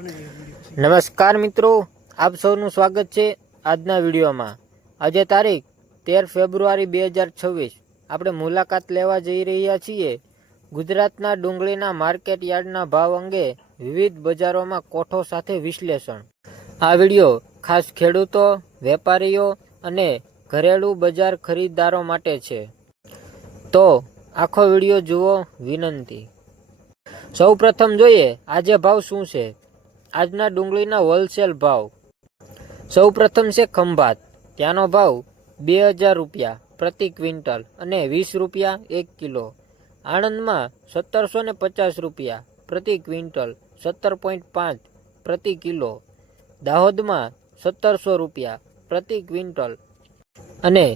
નમસ્કાર મિત્રો, આપ સૌનું સ્વાગત છે આજના વિડીયોમાં। આજે તારીખ 13 ફેબ્રુઆરી 2026 આપણે મુલાકાત લેવા જઈ રહ્યા છીએ ગુજરાતના ડુંગળીના માર્કેટ યાર્ડના ભાવ અંગે વિવિધ બજારોમાં કોઠો સાથે વિશ્લેષણ। આ વિડીયો ખાસ ખેડૂતો, વેપારીઓ અને ઘરેલું બજાર ખરીદદારો માટે છે, તો આખો વિડીયો જુઓ વિનંતી। સૌ પ્રથમ જોઈએ આજે ભાવ શું છે। આજના ડુંગળીના હોલસેલ ભાવ। સૌ પ્રથમ છે ખંભાત, ત્યાંનો ભાવ 2000 રૂપિયા પ્રતિ ક્વિન્ટલ અને 20 રૂપિયા 1 કિલો। આણંદમાં 1750 રૂપિયા પ્રતિ ક્વિન્ટલ 17.5 પ્રતિ કિલો। દાહોદમાં 1700 રૂપિયા પ્રતિ ક્વિન્ટલ અને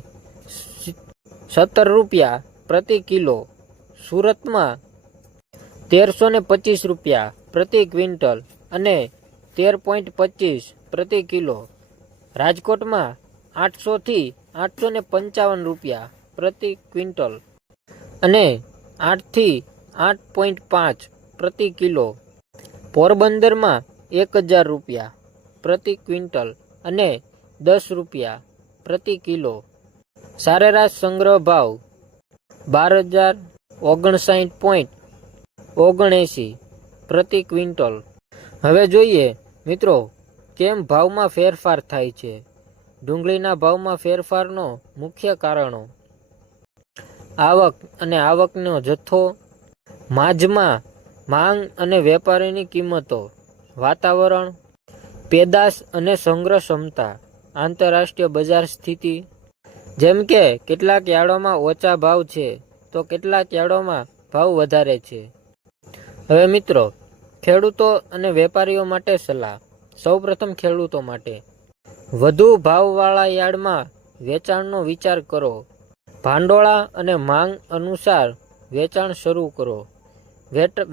17 રૂપિયા પ્રતિ કિલો। સુરતમાં 1325 રૂપિયા પ્રતિ ક્વિન્ટલ અને 13.25 પ્રતિ કિલો। રાજકોટમાં 800 થી 855 રૂપિયા પ્રતિ ક્વિન્ટલ અને 8 થી 8.5 પ્રતિ કિલો। પોરબંદરમાં 1000 રૂપિયા પ્રતિ ક્વિન્ટલ અને 10 રૂપિયા પ્રતિ કિલો। સરેરાશ સંગ્રહ ભાવ 12059.79 પ્રતિ ક્વિન્ટલ। હવે જોઈએ મિત્રો કેમ ભાવમાં ફેરફાર થાય છે। ડુંગળીના ભાવમાં ફેરફારનો મુખ્ય કારણો: આવક અને આવકનો જથ્થો, માજમાં માંગ અને વેપારીની કિંમતો, વાતાવરણ, પેદાશ અને સંગ્રહ ક્ષમતા, આંતરરાષ્ટ્રીય બજાર સ્થિતિ, જેમ કે કેટલાક યાર્ડોમાં ઓછા ભાવ છે તો કેટલાક યાર્ડોમાં ભાવ વધારે છે। હવે મિત્રો ખેડૂતો અને વેપારીઓ માટે સલાહ। સૌપ્રથમ ખેડૂતો માટે વધુ ભાવવાળા યાર્ડમાં વેચાણનો વિચાર કરો। ભાંડોળા અને માંગ અનુસાર વેચાણ શરૂ કરો।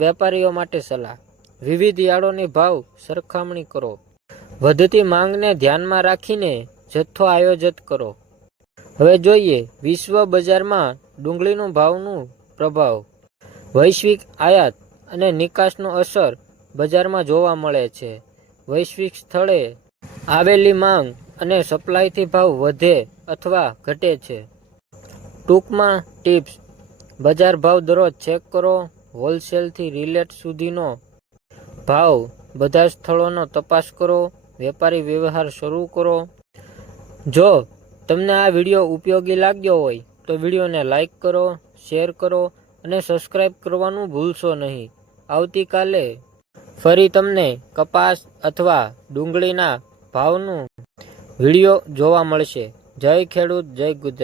વેપારીઓ માટે સલાહ: વિવિધ યાર્ડોની ભાવ સરખામણી કરો। વધતી માંગને ધ્યાનમાં રાખીને જથ્થો આયોજિત કરો। હવે જોઈએ વિશ્વ બજારમાં ડુંગળીનું ભાવનું પ્રભાવ। વૈશ્વિક આયાત અને નિકાસનો અસર બજારમાં જોવા મળે છે। વૈશ્વિક સ્થળે આવેલી માંગ અને સપ્લાયથી ભાવ વધે અથવા ઘટે છે। ટૂંકમાં ટિપ્સ: બજાર ભાવ દરરોજ ચેક કરો। હોલસેલથી રિટેલ સુધીનો ભાવ બધા સ્થળોનો તપાસ કરો। વેપારી વ્યવહાર શરૂ કરો। જો તમને આ વિડીયો ઉપયોગી લાગ્યો હોય તો વિડીયોને લાઈક કરો, શેર કરો અને સબસ્ક્રાઇબ કરવાનું ભૂલશો નહીં। આવતીકાલે ફરી તમને કપાસ અથવા ડુંગળીના ભાવનું વિડીયો જોવા મળશે। જય ખેડૂત, જય ગુજરાત।